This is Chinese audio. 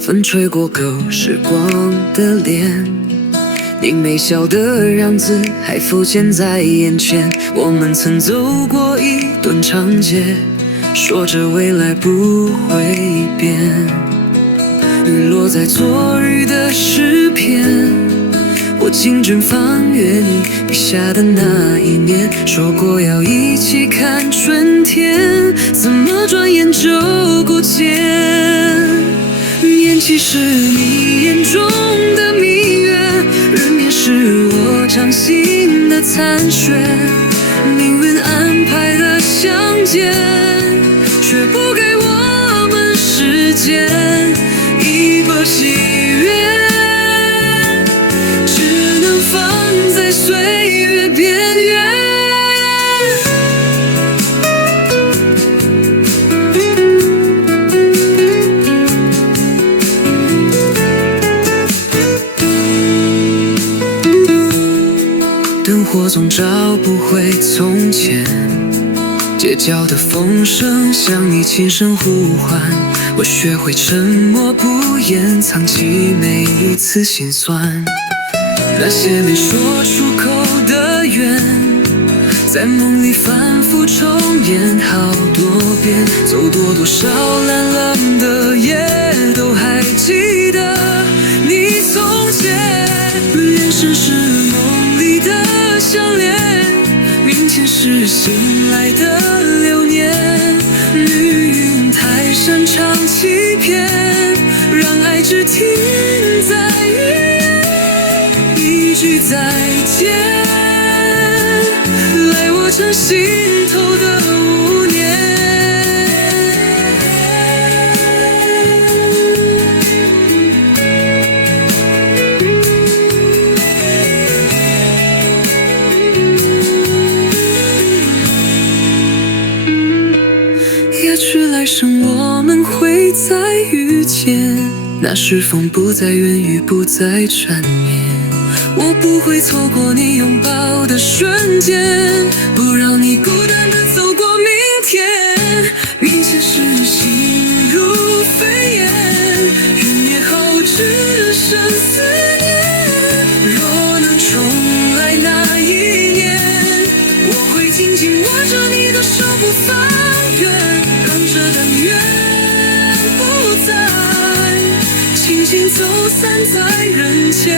风吹过旧时光的脸，你微笑的样子还浮现在眼前。我们曾走过一段长街，说着未来不会变。雨落在昨日的诗篇，我紧紧翻阅你笔下的那一面。说过要一起看春天，怎么转眼就不见？年纪是你眼中的蜜月，人面是我掌心的残雪。命运安排了相见，却不给我们时间。一把喜悦只能放在岁月边缘。灯火总找不回从前，街角的风声向你轻声呼唤，我学会沉默不言，藏起每一次心酸。那些没说出口的缘，在梦里反复重演好多遍，走多少蓝蓝的夜，都还记得你从前。眼神是梦里的相恋，明天是醒来的流年。命运太擅长欺骗，让爱只停在语言。一句再见，来我这心头的无念。也许来生我们会再遇见，那时风不再远，雨不再缠绵。我不会错过你拥抱的瞬间，不让你孤单地走过明天。明天是心如飞燕，云也好，只剩思念。若能重来那一年，我会紧紧握着你的手不放远，让这段缘不再轻轻走散在人间。